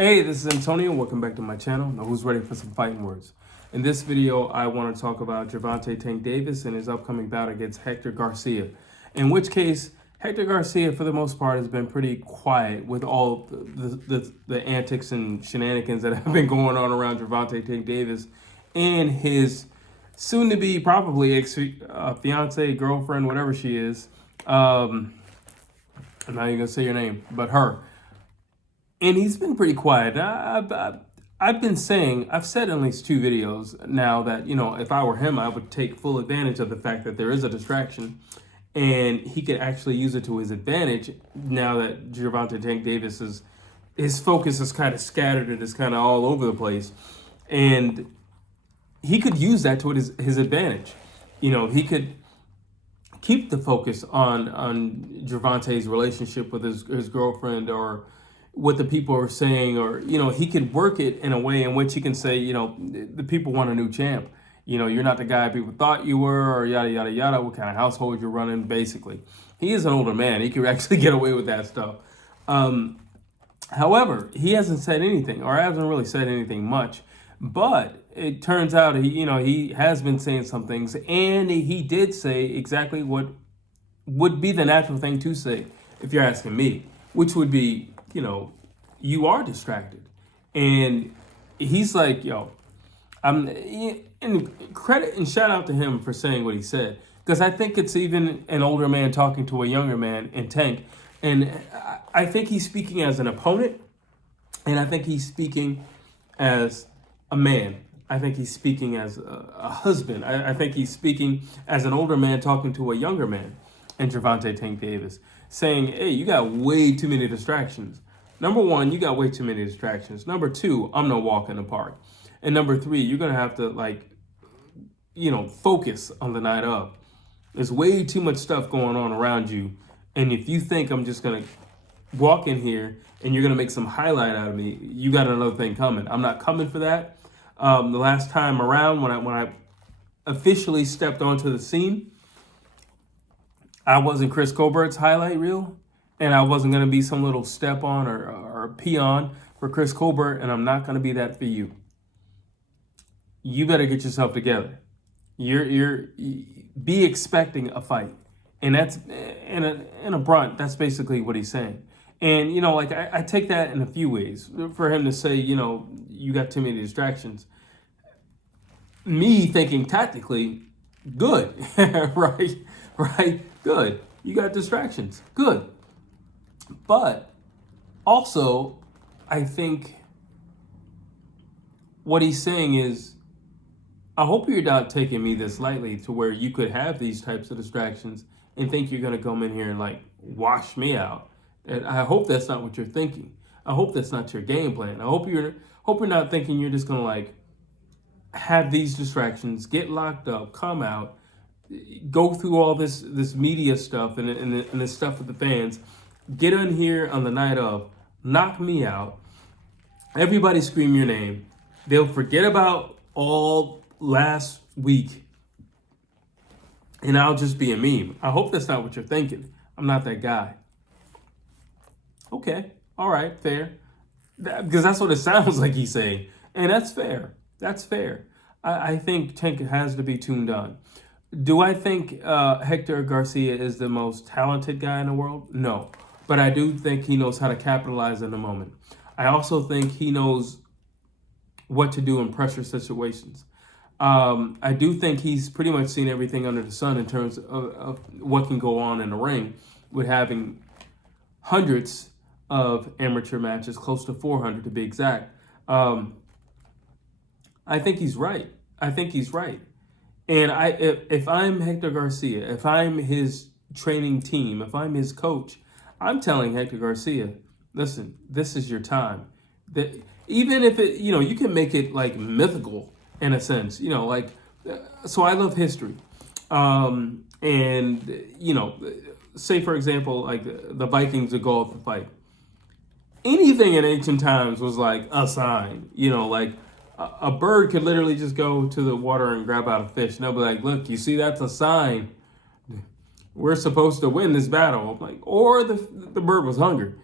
Hey, this is Antonio. Welcome back to my channel. Now, who's ready for some fighting words? In this video, I want to talk about Gervonta Tank Davis and his upcoming bout against Hector Garcia. In which case, Hector Garcia, for the most part, has been pretty quiet with all the antics and shenanigans that have been going on around Gervonta Tank Davis and his soon-to-be probably ex-fiance, girlfriend, whatever she is. I'm not even going to say your name, but her. And he's been pretty quiet. I've been saying, I've said in at least 2 videos now that, if I were him, I would take full advantage of the fact that there is a distraction and he could actually use it to his advantage now that Gervonta Tank Davis his focus is kind of scattered and is kind of all over the place. And he could use that to his advantage. He could keep the focus on Gervonta's relationship with his girlfriend, or what the people are saying, or he could work it in a way in which he can say, the people want a new champ. You're not the guy people thought you were, or yada yada yada, what kind of household you're running. Basically, he is an older man. He could actually get away with that stuff. However, he hasn't said anything, or hasn't really said anything much. But it turns out he has been saying some things, and he did say exactly what would be the natural thing to say, if you're asking me, which would be, you are distracted. And he's like, and credit and shout out to him for saying what he said, because I think it's even an older man talking to a younger man in Tank. And I think he's speaking as an opponent, and I think he's speaking as a man. I think he's speaking as a husband. I think he's speaking as an older man talking to a younger man, and Gervonta Tank Davis, saying, hey, you got way too many distractions. Number 1, you got way too many distractions. Number 2, I'm no walk in the park. And number 3, you're going to have to, focus on the night of. There's way too much stuff going on around you. And if you think I'm just going to walk in here and you're going to make some highlight out of me, you got another thing coming. I'm not coming for that. The last time around when I officially stepped onto the scene, I wasn't Chris Colbert's highlight reel, and I wasn't going to be some little step on or peon for Chris Colbert, and I'm not going to be that for you. You better get yourself together. Be expecting a fight, and that's in a brunt. That's basically what he's saying. And I take that in a few ways. For him to say, you got too many distractions. Me thinking tactically, good, right, good. You got distractions, good. But also, I think what he's saying is, I hope you're not taking me this lightly to where you could have these types of distractions and think you're going to come in here and wash me out. And I hope that's not what you're thinking. I hope that's not your game plan. I hope you're not thinking you're just going to have these distractions, get locked up, come out, go through all this media stuff and this stuff with the fans, get in here on the night of, knock me out, everybody scream your name, they'll forget about all last week, and I'll just be a meme. I hope that's not what you're thinking. I'm not that guy. Okay, all right, fair. Because that's what it sounds like he's saying, and that's fair. That's fair. I think Tank has to be tuned on. Do I think Hector Garcia is the most talented guy in the world? No. But I do think he knows how to capitalize in the moment. I also think he knows what to do in pressure situations. I do think he's pretty much seen everything under the sun in terms of what can go on in the ring, with having hundreds of amateur matches, close to 400 to be exact. I think he's right. And if I'm Hector Garcia, if I'm his training team, if I'm his coach, I'm telling Hector Garcia, listen, this is your time. That even if it, you can make it mythical in a sense, so I love history. And, say for example, the Vikings would go off the fight. Anything in ancient times was a sign, a bird could literally just go to the water and grab out a fish. And they'll be like, look, you see, that's a sign. We're supposed to win this battle. Or the bird was hungry.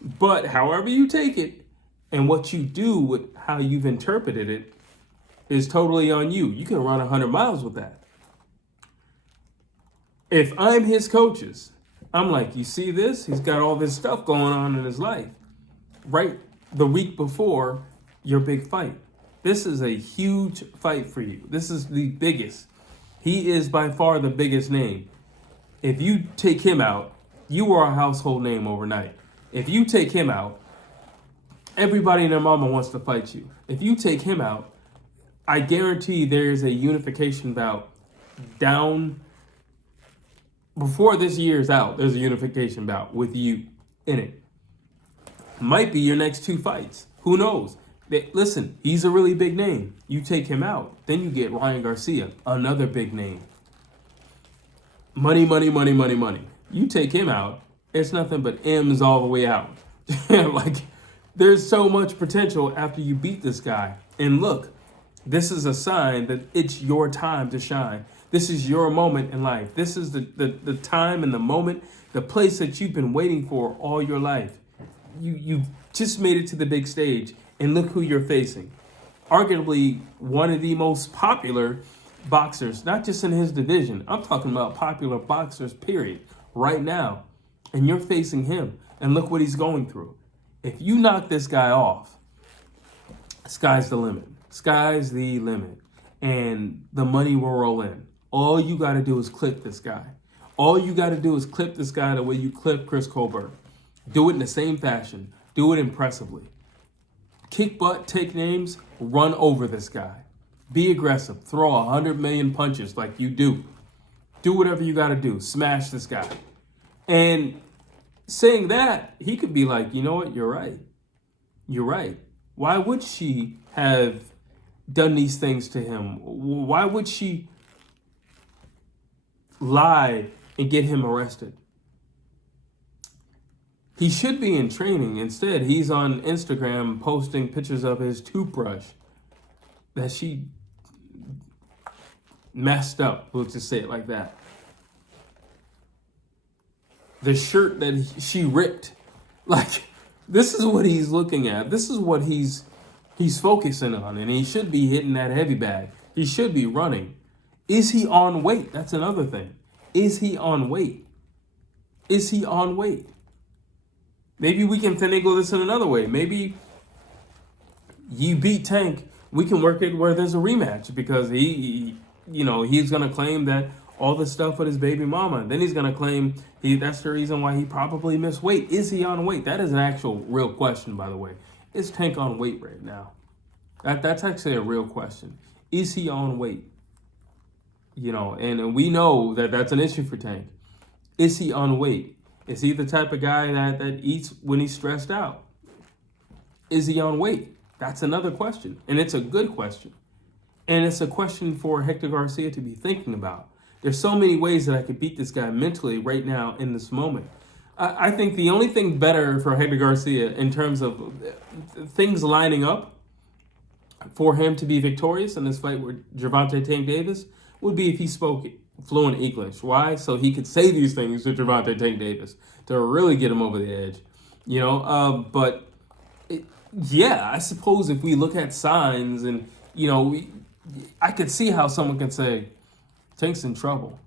But however you take it, And what you do with how you've interpreted it is totally on you. You can run 100 miles with that. If I'm his coaches, I'm like, you see this? He's got all this stuff going on in his life. Right the week before your big fight. This is a huge fight for you. This is the biggest. He is by far the biggest name. If you take him out, you are a household name overnight. If you take him out, everybody and their mama wants to fight you. If you take him out, I guarantee there's a unification bout down before this year's out. There's a unification bout with you in it. Might be your next 2 fights. Who knows? Listen, he's a really big name. You take him out, then you get Ryan Garcia, another big name. Money, money, money, money, money. You take him out, it's nothing but M's all the way out. Like, there's so much potential after you beat this guy. And look, this is a sign that it's your time to shine. This is your moment in life. This is the time and the moment, the place that you've been waiting for all your life. You just made it to the big stage, and look who you're facing. Arguably one of the most popular boxers, not just in his division. I'm talking about popular boxers, period, right now. And you're facing him, and look what he's going through. If you knock this guy off, sky's the limit. Sky's the limit. And the money will roll in. All you got to do is clip this guy. All you got to do is clip this guy the way you clip Chris Colbert. Do it in the same fashion. Do it impressively. Kick butt, take names, run over this guy. Be aggressive. Throw 100 million punches like you do. Do whatever you got to do. Smash this guy. And saying that, he could be like, you know what? You're right. You're right. Why would she have done these things to him? Why would she lie and get him arrested? He should be in training. Instead, he's on Instagram posting pictures of his toothbrush that she messed up. We'll just say it like that. The shirt that she ripped. Like, this is what he's looking at. This is what he's focusing on. And he should be hitting that heavy bag. He should be running. Is he on weight? That's another thing. Is he on weight? Is he on weight? Maybe we can finagle this in another way. Maybe you beat Tank. We can work it where there's a rematch because he's going to claim that all the stuff with his baby mama. And then he's going to claim that's the reason why he probably missed weight. Is he on weight? That is an actual real question, by the way. Is Tank on weight right now? That's actually a real question. Is he on weight? And we know that that's an issue for Tank. Is he on weight? Is he the type of guy that eats when he's stressed out? Is he on weight? That's another question. And it's a good question. And it's a question for Hector Garcia to be thinking about. There's so many ways that I could beat this guy mentally right now in this moment. I think the only thing better for Hector Garcia in terms of things lining up for him to be victorious in this fight with Gervonta Tank Davis would be if he spoke fluent English. Why? So he could say these things to Gervonta Tank Davis to really get him over the edge. I suppose if we look at signs and, I could see how someone can say, Tank's in trouble.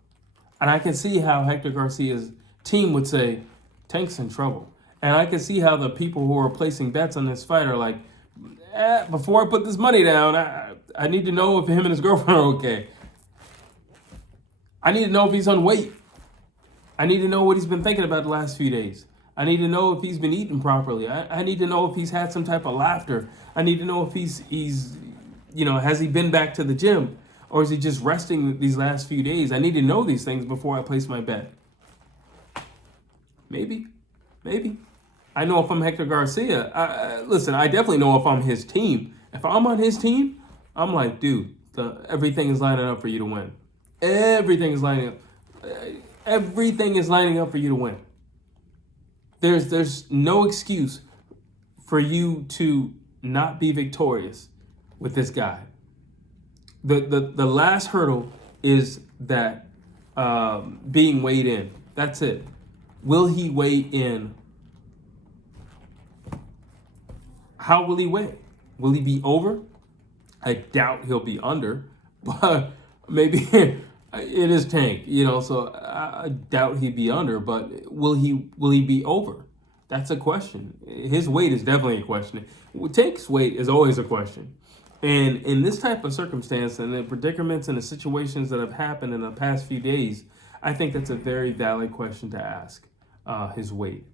And I can see how Hector Garcia's team would say, Tank's in trouble. And I can see how the people who are placing bets on this fight are like, before I put this money down, I need to know if him and his girlfriend are okay. I need to know if he's on weight. I need to know what he's been thinking about the last few days. I need to know if he's been eating properly. I need to know if he's had some type of laughter. I need to know if he's has he been back to the gym? Or is he just resting these last few days? I need to know these things before I place my bet. Maybe. I know if I'm Hector Garcia. Listen, I definitely know if I'm his team. If I'm on his team, I'm like, dude, everything is lining up for you to win. Everything is lining up. Everything is lining up for you to win. There's no excuse for you to not be victorious with this guy. The last hurdle is that being weighed in. That's it. Will he weigh in how will he weigh? Will he be over? I doubt he'll be under, but maybe it is Tank, so I doubt he'd be under, but will he be over? That's a question. His weight is definitely a question. Tank's weight is always a question. And in this type of circumstance and the predicaments and the situations that have happened in the past few days, I think that's a very valid question to ask, his weight.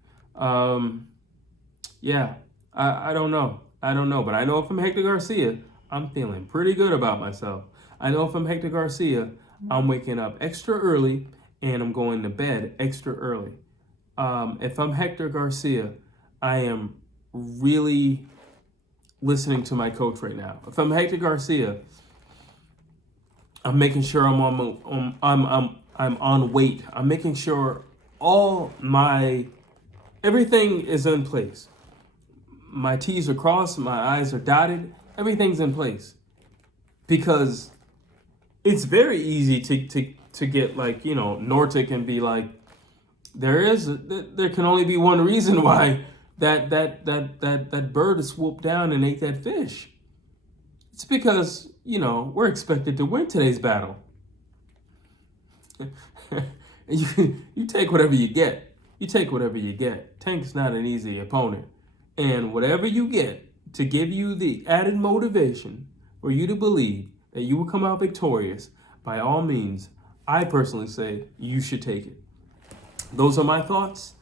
Yeah, I don't know. But I know if I'm Hector Garcia, I'm feeling pretty good about myself. I know if I'm Hector Garcia, I'm waking up extra early and I'm going to bed extra early. If I'm Hector Garcia, I am really listening to my coach right now. If I'm Hector Garcia, I'm making sure I'm on weight. I'm making sure everything is in place. My T's are crossed, my I's are dotted, everything's in place. Because it's very easy to get Nortic and be like, there can only be one reason why that bird swooped down and ate that fish. It's because, we're expected to win today's battle. You take whatever you get. Tank's not an easy opponent. And whatever you get to give you the added motivation for you to believe that you will come out victorious, by all means, I personally say you should take it. Those are my thoughts.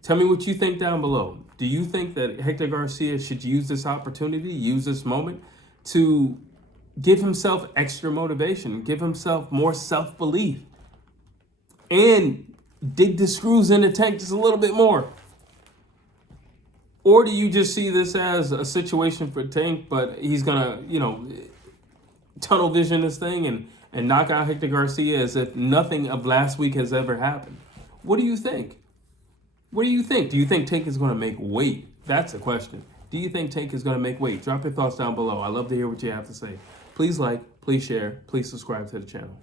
Tell me what you think down below. Do you think that Hector Garcia should use this opportunity, use this moment to give himself extra motivation, give himself more self-belief, and dig the screws in the Tank just a little bit more? Or do you just see this as a situation for Tank, but he's going to, tunnel vision this thing and knock out Hector Garcia as if nothing of last week has ever happened? What do you think? Do you think Tank is going to make weight? That's a question. Do you think Tank is going to make weight? Drop your thoughts down below. I love to hear what you have to say. Please like, please share, please subscribe to the channel.